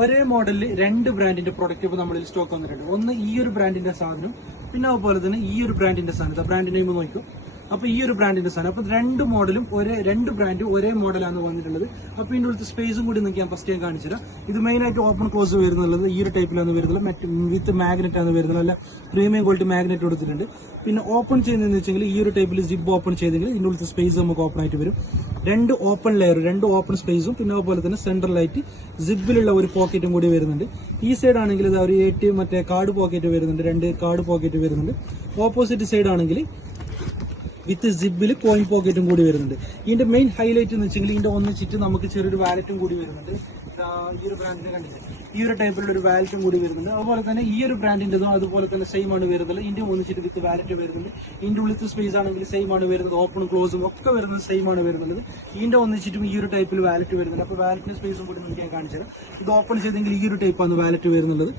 ഒരേ മോഡലിൽ രണ്ട് ബ്രാൻഡിന്റെ പ്രൊഡക്റ്റ് ഇപ്പോൾ നമ്മളിൽ സ്റ്റോക്ക് വന്നിട്ടുണ്ട്. ഒന്ന് ഈ ഒരു ബ്രാൻഡിന്റെ സാധനം, പിന്നെ അതുപോലെ തന്നെ ഈ ഒരു ബ്രാൻഡിന്റെ സാധനം. ബ്രാൻഡ് നെയിം നോക്കും. അപ്പൊ ഈ ഒരു ബ്രാൻഡിന്റെ സാധനം. അപ്പൊ രണ്ട് മോഡലും രണ്ട് ബ്രാൻഡും ഒരേ മോഡലാണ് വന്നിട്ടുള്ളത്. അപ്പൊ ഇതിന്റെ ഉള്ളത്തെ സ്പേസും കൂടി നിങ്ങൾക്ക് ഞാൻ ഫസ്റ്റ് ഞാൻ കാണിച്ചു തരാം. ഇത് മെയിൻ ആയിട്ട് ഓപ്പൺ ക്ലോസ് വരുന്നുള്ളത് ഈ ഒരു ടൈപ്പിലാണ് വരുന്നത്. വിത്ത് മാഗ്നറ്റ് ആണ് വരുന്നത്. നല്ല പ്രീമിയം ക്വാളിറ്റി മാഗ്നറ്റ് കൊടുത്തിട്ടുണ്ട്. പിന്നെ ഓപ്പൺ ചെയ്യുന്നതെന്ന് വെച്ചെങ്കിൽ ഈ ഒരു ടൈപ്പിൽ ജിബ് ഓപ്പൺ ചെയ്തെങ്കിൽ ഇതിന്റെ ഉള്ളത്തെ സ്പേസ് നമുക്ക് ഓപ്പൺ ആയിട്ട് വരും. രണ്ട് ഓപ്പൺ ലെയർ, രണ്ട് ഓപ്പൺ സ്പേസും പിന്നെ അതുപോലെ തന്നെ സെൻട്രലായിട്ട് ജിബിലുള്ള ഒരു പോക്കറ്റും കൂടി വരുന്നുണ്ട്. ഈ സൈഡ് ആണെങ്കിൽ ഇത് ഒരു ATM മറ്റേ കാർഡ് പോക്കറ്റ് വരുന്നുണ്ട്. രണ്ട് കാർഡ് പോക്കറ്റ് വരുന്നുണ്ട്. ഓപ്പോസിറ്റ് സൈഡ് ആണെങ്കിൽ വിത്ത് ജിബിൽ കോയിൻ പോക്കറ്റും കൂടി വരുന്നുണ്ട്. ഇതിന്റെ മെയിൻ ഹൈലൈറ്റ് എന്ന് വെച്ചെങ്കിൽ ഇതിന്റെ ഒന്നിച്ചിട്ട് നമുക്ക് ചെറിയൊരു വാലറ്റും കൂടി വരുന്നുണ്ട്. ഈ ഒരു ബ്രാൻഡിനെ കണ്ടില്ലേ, ഈ ഒരു ടൈപ്പിലുള്ള ഒരു വാലറ്റും കൂടി വരുന്നുണ്ട്. അതുപോലെ തന്നെ ഈ ഒരു ബ്രാൻഡിന്റെതും അതുപോലെ തന്നെ സെയിം ആണ് വരുന്നത്. ഇതിന്റെ ഒന്നിച്ചിട്ട് വിത്ത് വാലറ്റ് വരുന്നുണ്ട്. ഇതിന്റെ ഉള്ളിലത്തെ സ്പേസ് ആണെങ്കിൽ സെയിം ആണ് വരുന്നത്. ഓപ്പണും ക്ലോസും ഒക്കെ വരുന്നത് സെയിം ആണ് വരുന്നത്. ഇതിന്റെ ഒന്നിച്ചിട്ടും ഈ ഒരു ടൈപ്പിൽ വാലറ്റ് വരുന്നുണ്ട്. അപ്പൊ വാലറ്റിന്റെ സ്പേസും കൂടി നിങ്ങൾക്ക് ഞാൻ കാണിച്ചു തരാം. ഇത് ഓപ്പൺ ചെയ്തെങ്കിൽ ഈ ഒരു ടൈപ്പാണ് വാലറ്റ് വരുന്നുള്ളത്.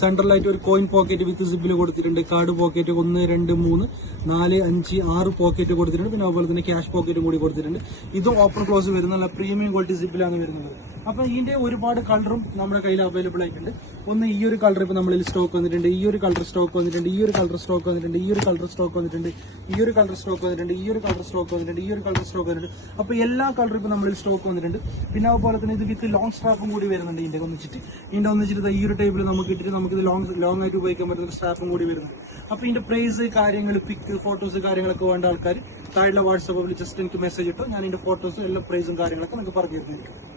സെൻട്രലായിട്ട് ഒരു കോയിൻ പോക്കറ്റ് വിത്ത് സിബിൽ കൊടുത്തിട്ടുണ്ട്. കാർഡ് പോക്കറ്റ് 1, 2, 3, 4, 5, 6 പോക്കറ്റ് കൊടുത്തിട്ടുണ്ട്. പിന്നെ അതുപോലെ തന്നെ ക്യാഷ് പോക്കറ്റും കൂടി കൊടുത്തിട്ടുണ്ട്. ഇതും ഓപ്പൺ ക്ലോസ് വരുന്ന പ്രീമിയം ക്വാളിറ്റി സിബിലാണ് വരുന്നത്. അപ്പൊ ഇതിന്റെ ഒരുപാട് കളറും നമ്മുടെ കയ്യിൽ അവൈലബിൾ ആയിട്ടുണ്ട്. ഒന്ന് ഈ ഒരു കളർ ഇപ്പൊ നമ്മളിൽ സ്റ്റോക്ക് വന്നിട്ടുണ്ട്. ഈ ഒരു കളർ സ്റ്റോക്ക് വന്നിട്ടുണ്ട്. ഈ ഒരു കളർ സ്റ്റോക്ക് വന്നിട്ടുണ്ട്. ഈ ഒരു കളർ സ്റ്റോക്ക് വന്നിട്ടുണ്ട്. ഈ ഒരു കളർ സ്റ്റോക്ക് വന്നിട്ടുണ്ട്. ഈ ഒരു കളർ സ്റ്റോക്ക് വന്നിട്ടുണ്ട്. ഈ ഒരു കളർ സ്റ്റോക്ക് വന്നിട്ടുണ്ട്. അപ്പൊ എല്ലാ കളറും ഇപ്പൊ നമ്മളിൽ സ്റ്റോക്ക് വന്നിട്ടുണ്ട്. പിന്നെ അതുപോലെ തന്നെ ഇത് വിത്ത് ലോങ് സ്ട്രാപ്പും കൂടി വരുന്നുണ്ട്. ഇതിന്റെ ഒന്നിച്ചിട്ട് ഈ ഒരു ടൈപ്പിൽ നമുക്ക് ഇട്ടിട്ട് നമുക്കിത് ലോങ് ആയിട്ട് ഉപയോഗിക്കാൻ പറ്റുന്ന സ്ട്രാപ്പും കൂടി വരുന്നുണ്ട്. അപ്പൊ ഇതിന്റെ പ്രൈസ് കാര്യങ്ങൾ, പിക്ക്, ഫോട്ടോസ് കാര്യങ്ങളൊക്കെ വേണ്ട ആൾക്കാർ താഴെ വാട്സാപ്പിൽ ജസ്റ്റ് എനിക്ക് മെസ്സേജ് ഇട്ടോ. ഞാൻ ഇതിന്റെ ഫോട്ടോസും എല്ലാ പ്രൈസും കാര്യങ്ങളൊക്കെ നിങ്ങൾക്ക് പറഞ്ഞു തരുന്നതായിരിക്കും.